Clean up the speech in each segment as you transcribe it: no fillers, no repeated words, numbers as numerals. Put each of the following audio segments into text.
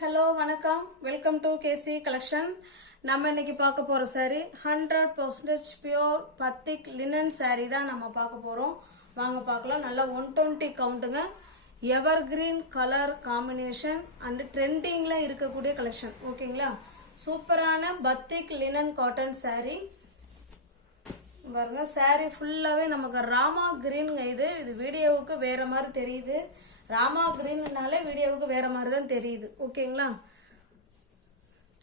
hello, வணக்கம். Welcome to KC collection. நம்ம இன்னைக்கு பார்க்க போற saree 100% pure பத்திக் linen saree தான் நம்ம பார்க்க போறோம். வாங்க பார்க்கலாம். நல்ல 120 கவுண்ட்ங்க. evergreen color combination and trendingல இருக்கக்கூடிய collection. ஓகேங்களா? சூப்பரான பத்திக் linen cotton saree. பாருங்க saree ஃபுல்லாவே நமக்கு ராமா கிரீன்ங்க இது வீடியோவுக்கு வேற மாதிரி தெரியுது. ராமா கிரீன்னாலே வீடியோவுக்கு வேற மாதிரி தான் தெரியுது. ஓகேங்களா?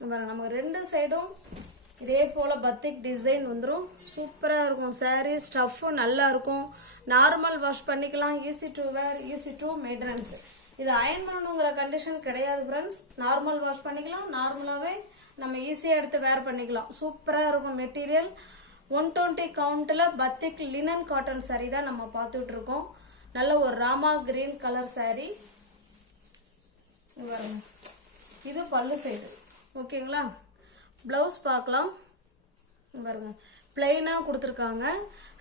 பாருங்க நம்ம ரெண்டு சைடும் இதே போல பத்திக் டிசைன் வந்துரும். சூப்பரா இருக்கும் saree. ஸ்டஃப் நல்லா இருக்கும். நார்மல் வாஷ் பண்ணிக்கலாம். Easy to wear, easy to maintenance. இது அயர்ன் பண்ணணுங்கிற கண்டிஷன் கிடையாது ஃப்ரெண்ட்ஸ். நார்மல் வாஷ் பண்ணிக்கலாம். நார்மலாவே நம்ம ஈஸியா எடுத்து வேர் பண்ணிக்கலாம். சூப்பரா இருக்கும் மெட்டீரியல். 120 கவுண்ட்ல பத்திக் லினன் காட்டன் saree தான் நம்ம பார்த்துட்டு இருக்கோம். நல்ல ஒரு ராமா கிரீன் கலர் saree. இது பல்லு சைடு. ஓகேங்களா? பிளவுஸ் பார்க்கலாம். பாருங்க பிளைனா கொடுத்துருக்காங்க.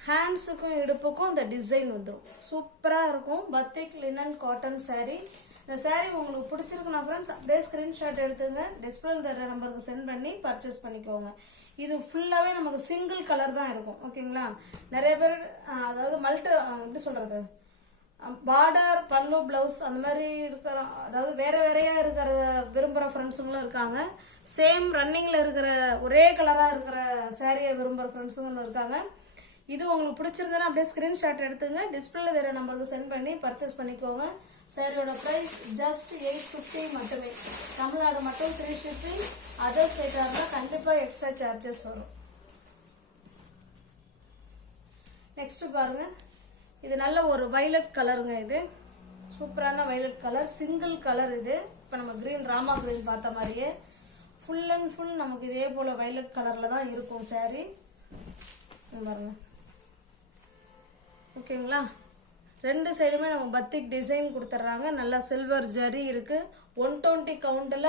ஹேண்ட்ஸுக்கும் இடுப்புக்கும் இந்த டிசைன் வந்துடும். சூப்பராக இருக்கும். பத்திக் லினன் காட்டன் saree. இந்த saree உங்களுக்கு பிடிச்சிருக்குன்னா ஃப்ரெண்ட்ஸ் அப்படியே ஸ்க்ரீன்ஷாட் எடுத்துங்க. டிஸ்பிளேல தர நம்பருக்கு சென்ட் பண்ணி பர்ச்சேஸ் பண்ணிக்கோங்க. இது ஃபுல்லாகவே நமக்கு சிங்கிள் கலர் தான் இருக்கும். ஓகேங்களா? நிறைய பேர் அதாவது எப்படி சொல்கிறது, பார்டர் பல்லு பிளவுஸ் அந்த மாதிரி இருக்கிற, அதாவது வேற வேறையா இருக்கிற விரும்புகிற ஃப்ரெண்ட்ஸுங்களும் இருக்காங்க. சேம் ரன்னிங்கில் இருக்கிற ஒரே கலராக இருக்கிற சாரியை விரும்புகிற ஃப்ரெண்ட்ஸுங்களும் இருக்காங்க. இது உங்களுக்கு பிடிச்சிருந்ததுன்னா அப்படியே ஸ்க்ரீன்ஷாட் எடுத்துங்க. டிஸ்பிளேல தர நம்பருக்கு சென்ட் பண்ணி பர்ச்சேஸ் பண்ணிக்கோங்க. சாரியோட ப்ரைஸ் ஜஸ்ட் 850 மட்டுமே. தமிழ்நாடு மட்டும் ஃப்ரீ ஷிப்பிங். அதர் ஸ்டேட்டாக இருந்தால் கண்டிப்பாக எக்ஸ்ட்ரா சார்ஜஸ் வரும். நெக்ஸ்ட் பாருங்க, இது நல்ல ஒரு வைலட் கலருங்க. இது சூப்பரான வைலட் கலர், சிங்கிள் கலர். இது இப்போ நம்ம கிரீன் ராமா கிரீன் பார்த்த மாதிரியே ஃபுல் அண்ட் ஃபுல் நமக்கு இதே போல் வைலட் கலரில் தான் இருக்கும் saree. பாருங்க. ஓகேங்களா? ரெண்டு சைடுமே நம்ம பத்திக் டிசைன் கொடுத்துட்றாங்க. நல்லா சில்வர் ஜரி இருக்கு. 120 கவுண்டில்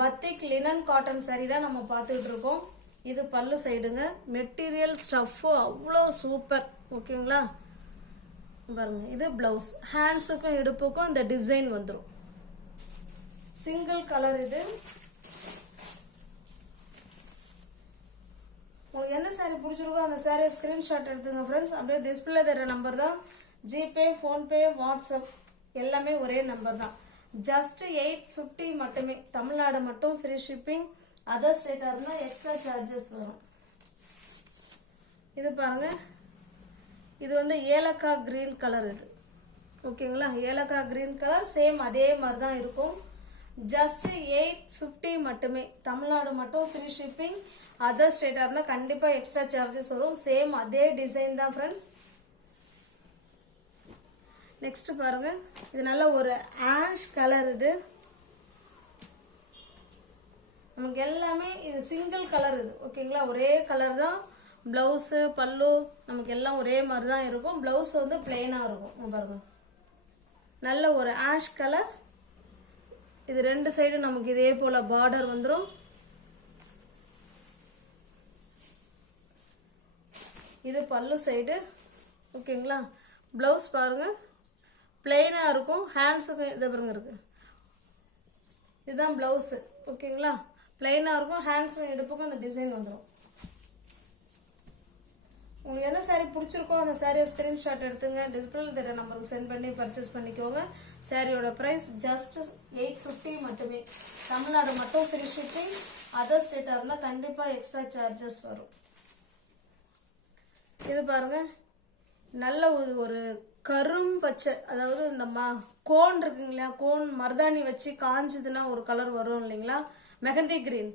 பத்திக் லினன் காட்டன் saree தான் நம்ம பார்த்துட்டு இருக்கோம். இது பல்லு சைடுங்க. மெட்டீரியல் ஸ்டஃப்பு அவ்வளோ சூப்பர். ஓகேங்களா? பாருங்க இது பிளவுஸ். ஹேண்ட்ஸுக்கும் இடுப்புக்கும் இந்த டிசைன் வந்துடும். Single colour. இது உங்களுக்கு எந்த saree பிடிச்சிருக்கோ அந்த saree ஸ்கிரீன்ஷாட் எடுத்துங்க ஃப்ரெண்ட்ஸ். அப்படியே டிஸ்பிளே தர நம்பர் தான். ஜிபே, ஃபோன்பே, வாட்ஸ்அப் எல்லாமே ஒரே நம்பர் தான். ஜஸ்ட் 850 மட்டுமே. தமிழ்நாடு மட்டும் ஃப்ரீ ஷிப்பிங். அதர் ஸ்டேட்டாக இருந்தால் எக்ஸ்ட்ரா சார்ஜஸ் வரும். இது பாருங்க, இது வந்து ஏலக்காய் கிரீன் கலர். இது ஓகேங்களா? ஏலக்காய் கிரீன் கலர் சேம் அதே மாதிரி தான் இருக்கும். ஜஸ்ட் 850 மட்டுமே. தமிழ்நாடு மட்டும் ஃப்ரீ ஷிப்பிங். அதர் ஸ்டேட்டாக இருந்தால் கண்டிப்பாக எக்ஸ்ட்ரா சார்ஜஸ் வரும். சேம் அதே டிசைன் தான் ஃப்ரெண்ட்ஸ். நெக்ஸ்ட் பாருங்க, இது நல்ல ஒரு ஆஷ் கலர். இது நமக்கு எல்லாமே இது சிங்கிள் கலர். இது ஓகேங்களா? ஒரே கலர் தான். பிளவுஸு பல்லு நமக்கு எல்லாம் ஒரே மாதிரி தான் இருக்கும். பிளவுஸ் வந்து பிளெயினாக இருக்கும். பாருங்க நல்ல ஒரு ஆஷ் கலர். இது ரெண்டு சைடு நமக்கு இதே போல பார்டர் வந்துடும். இது பல்லு சைடு. ஓகேங்களா? பிளவுஸ் பாருங்க பிளெயினாக இருக்கும். ஹேண்ட்ஸுக்கு இதை பாருங்க இருக்கு. இதுதான் பிளவுஸு. ஓகேங்களா? பிளெயினாக இருக்கும். ஹேண்ட்ஸுக்கும் இடுப்புக்கும் அந்த டிசைன் வந்துடும். உங்களுக்கு எந்த saree பிடிச்சிருக்கோ அந்த சாரியை ஸ்க்ரீன்ஷாட் எடுத்துங்க. டிஸ்பிளேல தர நம்பருக்கு சென்ட் பண்ணி பர்ச்சேஸ் பண்ணிக்கோங்க. சாரியோட ப்ரைஸ் ஜஸ்ட் 850 மட்டுமே. தமிழ்நாடு மட்டும் ஃப்ரீ ஷிப்பிங். அதர் ஸ்டேட்டாக இருந்தால் கண்டிப்பாக எக்ஸ்ட்ரா சார்ஜஸ் வரும். இது பாருங்க நல்ல ஒரு கரும் பச்சை, அதாவது இந்த கோன் இருக்குங்களா, கோன் மருதாணி வச்சு காஞ்சதுன்னா ஒரு கலர் வரும் இல்லைங்களா, மெஹந்தி கிரீன்.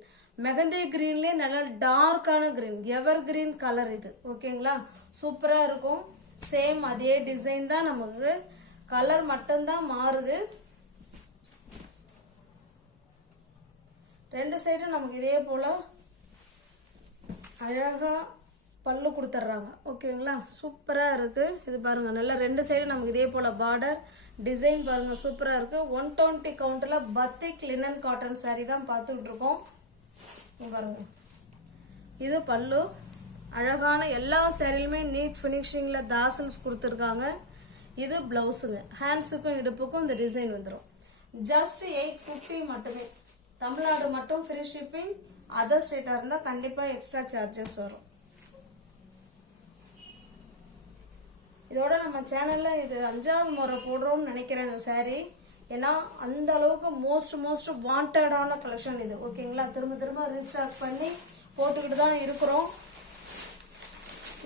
மெஹந்தி கிரீன்லேயே நல்ல டார்க்கான கிரீன், எவர் கிரீன் கலர். இது ஓகேங்களா? சூப்பராக இருக்கும். சேம் அதே டிசைன் தான். நமக்கு கலர் மட்டும்தான் மாறுது. ரெண்டு சைடும் நமக்கு இதே போல அழகா பல்லு கொடுத்துட்றாங்க. ஓகேங்களா? சூப்பராக இருக்கு. இது பாருங்க நல்லா ரெண்டு சைடு நமக்கு இதே போல பார்டர் டிசைன் பாருங்க சூப்பராக இருக்கு. 120 கவுண்டில் பத்திக் லினன் காட்டன் saree தான் பார்த்துட்டு இருக்கோம். பாருங்க இது பல்லு. அழகான எல்லா சாரிலுமே நீட் ஃபினிஷிங்கில் தாசல்ஸ் கொடுத்துருக்காங்க. இது பிளவுஸுங்க. ஹேண்ட்ஸுக்கும் இடுப்புக்கும் இந்த டிசைன் வந்துடும். ஜஸ்ட் 850 மட்டுமே. தமிழ்நாடு மட்டும் ஃப்ரீ ஷிப்பிங். அதர் ஸ்டேட்டாக இருந்தால் கண்டிப்பாக எக்ஸ்ட்ரா சார்ஜஸ் வரும். இதோட நம்ம சேனலில் இது 5வது முறை போடுறோம்னு நினைக்கிறேன் இந்த saree. ஏன்னா அந்த அளவுக்கு மோஸ்ட் வாண்டடான கலெக்ஷன் இது. ஓகேங்களா, திரும்ப ரீஸ்டாக் பண்ணி போட்டுக்கிட்டு தான் இருக்கிறோம்.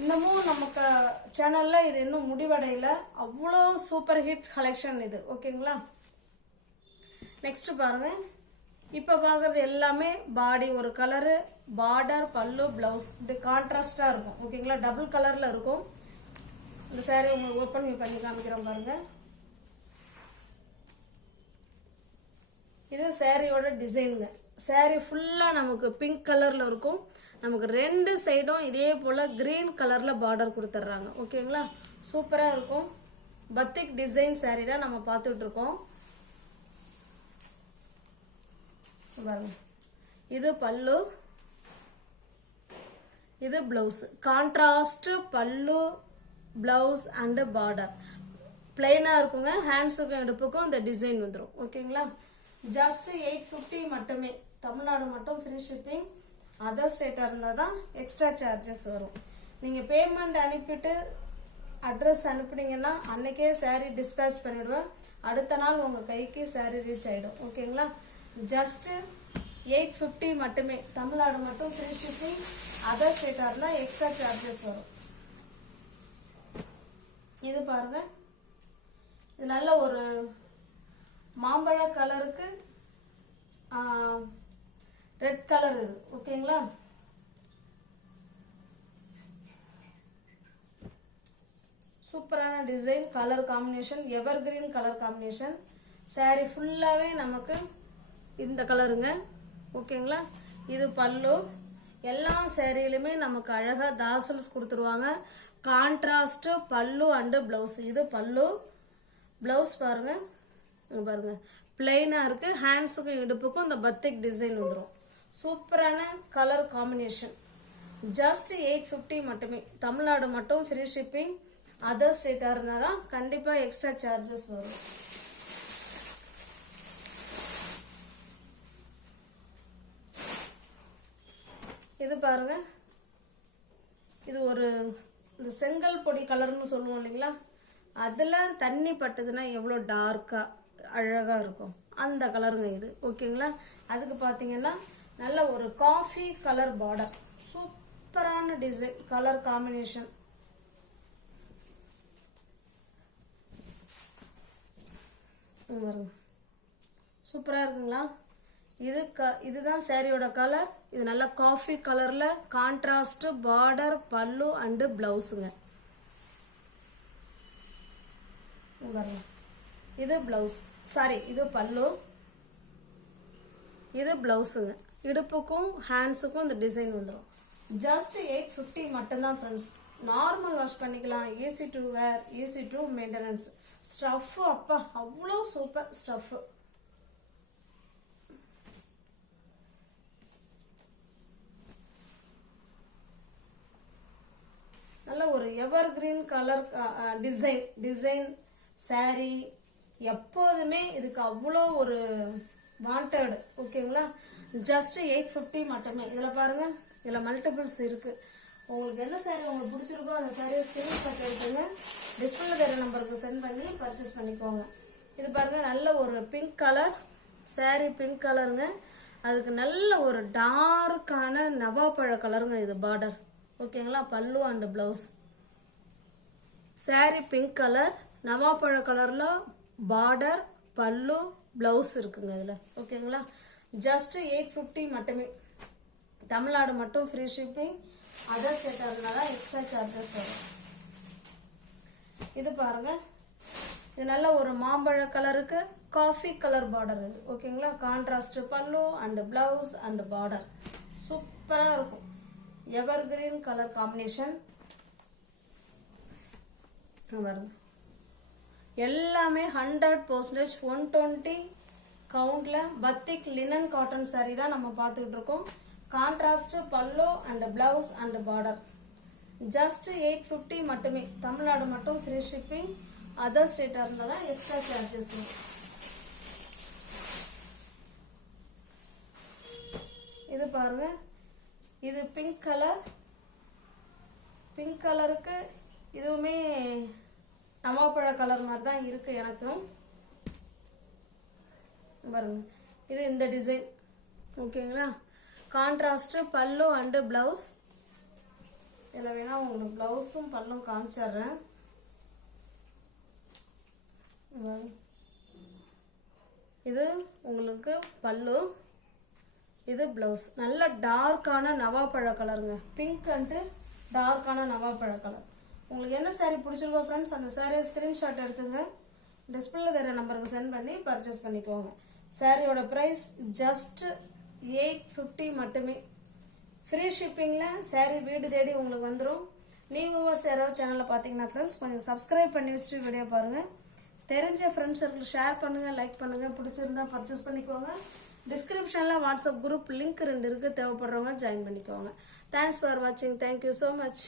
இன்னமும் நமக்கு சேனலில் இது இன்னும் முடிவடையில. அவ்வளோ சூப்பர் ஹிட் கலெக்ஷன் இது. ஓகேங்களா, நெக்ஸ்ட் பாருங்க. இப்போ பார்க்குறது எல்லாமே பாடி ஒரு கலரு, பார்டர், பல்லு, ப்ளவுஸ் இப்படி கான்ட்ராஸ்டாக இருக்கும். ஓகேங்களா, டபுள் கலரில் இருக்கும். இந்த saree உங்களுக்கு ஓப்பன் பண்ணி காமிக்கிறோம் பாருங்க. இது சாரியோட டிசைனுங்க. saree ஃபுல்லாக நமக்கு பிங்க் கலரில் இருக்கும். நமக்கு 2 சைடும் இதே போல் க்ரீன் கலரில் பார்டர் கொடுத்துட்றாங்க. ஓகேங்களா, சூப்பராக இருக்கும். பத்திக் டிசைன் saree தான் நம்ம பார்த்துட்ருக்கோம். பாருங்க, இது பல்லு, இது ப்ளவுஸ். கான்ட்ராஸ்ட் பல்லு, ப்ளவுஸ் அண்டு பார்டர் பிளெயினாக இருக்குங்க. ஹேண்ட்ஸுக்கும் இடுப்புக்கும் இந்த டிசைன் வந்துடும். ஓகேங்களா, ஜஸ்ட் 850 மட்டுமே. தமிழ்நாடு மட்டும் ஃப்ரீ ஷிப்பிங். அதர் ஸ்டேட்டாக இருந்தால் தான் எக்ஸ்ட்ரா சார்ஜஸ் வரும். நீங்கள் பேமெண்ட் அனுப்பிட்டு அட்ரஸ் அனுப்புனீங்கன்னா அன்றைக்கே saree டிஸ்பேச் பண்ணிவிடுவேன். அடுத்த நாள் உங்கள் கைக்கு saree ரீச் ஆகிடும். ஓகேங்களா, ஜஸ்ட்டு 850 மட்டுமே. தமிழ்நாடு மட்டும் ஃப்ரீ ஷிப்பிங். அதர் ஸ்டேட்டாக இருந்தால் எக்ஸ்ட்ரா சார்ஜஸ் வரும். இது பாருங்க, இது நல்ல ஒரு மாம்பழ கலருக்கு ரெட் கலர் இது. ஓகேங்களா, சூப்பரான டிசைன், கலர் காம்பினேஷன், எவர் கிரீன் கலர் காம்பினேஷன். saree ஃபுல்லாகவே நமக்கு இந்த கலருங்க. ஓகேங்களா, இது பல்லு. எல்லா சேரீலுமே நமக்கு அழகாக தாசல்ஸ் கொடுத்துருவாங்க. கான்ட்ராஸ்ட் பல்லு அண்டு ப்ளவுஸ். இது பல்லு, ப்ளவுஸ் பாருங்க. பாருங்க, பிளெயினாக இருக்குது. ஹேண்ட்ஸுக்கும் இடுப்புக்கும் இந்த பத்திக் டிசைன் வந்துடும். சூப்பரான கலர் காம்பினேஷன். ஜஸ்ட் 850 மட்டுமே. தமிழ்நாடு மட்டும் ஃப்ரீ ஷிப்பிங். அதர் ஸ்டேட்டாக இருந்தால் தான் கண்டிப்பாக எக்ஸ்ட்ரா சார்ஜஸ் வரும். இது பாருங்க, இது ஒரு இந்த செங்கல் பொடி கலர்னு சொல்லுவோம் இல்லைங்களா, அதில் தண்ணி பட்டதுன்னா எவ்வளோ டார்க்காக அழகாக இருக்கும் அந்த கலருங்க இது. ஓகேங்களா, அதுக்கு பார்த்தீங்கன்னா நல்ல ஒரு காஃபி கலர் பார்டர். சூப்பரான டிசைன், கலர் காம்பினேஷன். சூப்பராக இருக்குங்களா. இதுதான் சாரியோட கலர். இது நல்ல காஃபி கலரில் கான்ட்ராஸ்ட் பார்டர், பல்லு அண்டு ப்ளவுஸுங்க. பாருங்க, இது ப்ளவுஸ், சாரி இது பல்லு, இது ப்ளவுஸுங்க. இடுப்புக்கும் ஹேண்ட்ஸுக்கும் இந்த டிசைன் வந்துடும். ஜஸ்ட் 850 மட்டும்தான் ஃப்ரெண்ட்ஸ். நார்மல் வாஷ் பண்ணிக்கலாம். Easy to wear, easy to maintenance. Stuff அப்பா அவ்வளோ சூப்பர் ஸ்டஃப்பு. நல்ல ஒரு evergreen colour design saree. எப்போதுமே இதுக்கு அவ்வளோ ஒரு வாண்டட். ஓகேங்களா, ஜஸ்ட் 850 மட்டுமே. இதில் பாருங்கள், இதில் மல்டிபிள்ஸ் இருக்குது. உங்களுக்கு எந்த saree உங்களுக்கு பிடிச்சிருக்கோ அந்த சாரியை ஸ்கிரீன்ஷாட் எடுத்துங்க. டிஸ்பிளே தர நம்பருக்கு சென்ட் பண்ணி பர்ச்சேஸ் பண்ணிக்கோங்க. இது பாருங்கள், நல்ல ஒரு பிங்க் கலர் saree, பிங்க் கலருங்க. அதுக்கு நல்ல ஒரு டார்க்கான நவாப்பழ கலருங்க இது பார்டர். ஓகேங்களா, pallu and blouse. saree pink colour, நவாப்பழ கலரில் பார்டர், பல்லு, ப்ளவுஸ் இருக்குங்க இதில். ஓகேங்களா, ஜஸ்ட் 850 மட்டுமே. தமிழ்நாடு மட்டும் ஃப்ரீ ஷிப்பிங். அதர் ஸ்டேட்டாக இருந்தால் எக்ஸ்ட்ரா சார்ஜஸ் வரும். இது பாருங்கள், இது நல்ல ஒரு மாம்பழ கலருக்கு காஃபி கலர் பார்டர் இது. ஓகேங்களா, கான்ட்ராஸ்ட் பல்லு அண்டு ப்ளவுஸ் அண்டு பார்டர் சூப்பராக இருக்கும். எவர் கிரீன் கலர் காம்பினேஷன். பாருங்க, எல்லாமே 100% 120 கவுண்டில் பத்திக் லினன் காட்டன் saree தான் நம்ம பார்த்துக்கிட்டு இருக்கோம். கான்ட்ராஸ்ட் பல்லு and blouse and border. Just 850 மட்டுமே. தமிழ்நாடு மட்டும் ஃப்ரீ ஷிப்பிங். அதர் ஸ்டேட்டாக இருந்தால் தான் எக்ஸ்ட்ரா சார்ஜஸ் வரும். பாருங்கள். இது பிங்க் கலர். பிங்க் கலருக்கு இதுவுமே நவாப்பழ கலர் மாதிரி தான் இருக்குது எனக்கும். பாருங்க, இது இந்த டிசைன். ஓகேங்களா? கான்ட்ராஸ்ட்டு பல்லு அண்டு ப்ளவுஸ். இதில் வேணால் உங்களுக்கு ப்ளவுஸும் பல்லும் காமிச்சிட்றேன். இது உங்களுக்கு பல்லு, இது ப்ளவுஸ். நல்ல டார்க்கான நவாப்பழ கலருங்க. பிங்க் அண்டு டார்க்கான நவாப்பழ கலர். உங்களுக்கு என்ன சாரீ பிடிச்சிருக்கோ ஃப்ரெண்ட்ஸ், அந்த சாரியை ஸ்க்ரீன்ஷாட் எடுத்துங்க. டிஸ்பிளேல தர நம்பருக்கு சென்ட் பண்ணி பர்ச்சேஸ் பண்ணிக்கோங்க. சாரியோட ப்ரைஸ் ஜஸ்ட் 850 மட்டுமே. ஃப்ரீ ஷிப்பிங்கில் சாரீ வீடு தேடி உங்களுக்கு வந்துடும். நீங்கள் யாராவது சேனலில் பார்த்தீங்கன்னா ஃப்ரெண்ட்ஸ் கொஞ்சம் சப்ஸ்கிரைப் பண்ணி வச்சுட்டு வீடியோ பாருங்கள். தெரிஞ்ச ஃப்ரெண்ட்ஸ் சர்க்கிள் ஷேர் பண்ணுங்கள், லைக் பண்ணுங்கள். பிடிச்சிருந்தா பர்ச்சேஸ் பண்ணிக்கோங்க. டிஸ்கிரிப்ஷனில் வாட்ஸ்அப் குரூப் லிங்க் 2 இருக்குது. தேவைப்படுறவங்க ஜாயின் பண்ணிக்கோங்க. தேங்க்ஸ் ஃபார் வாட்சிங். Thank you so much.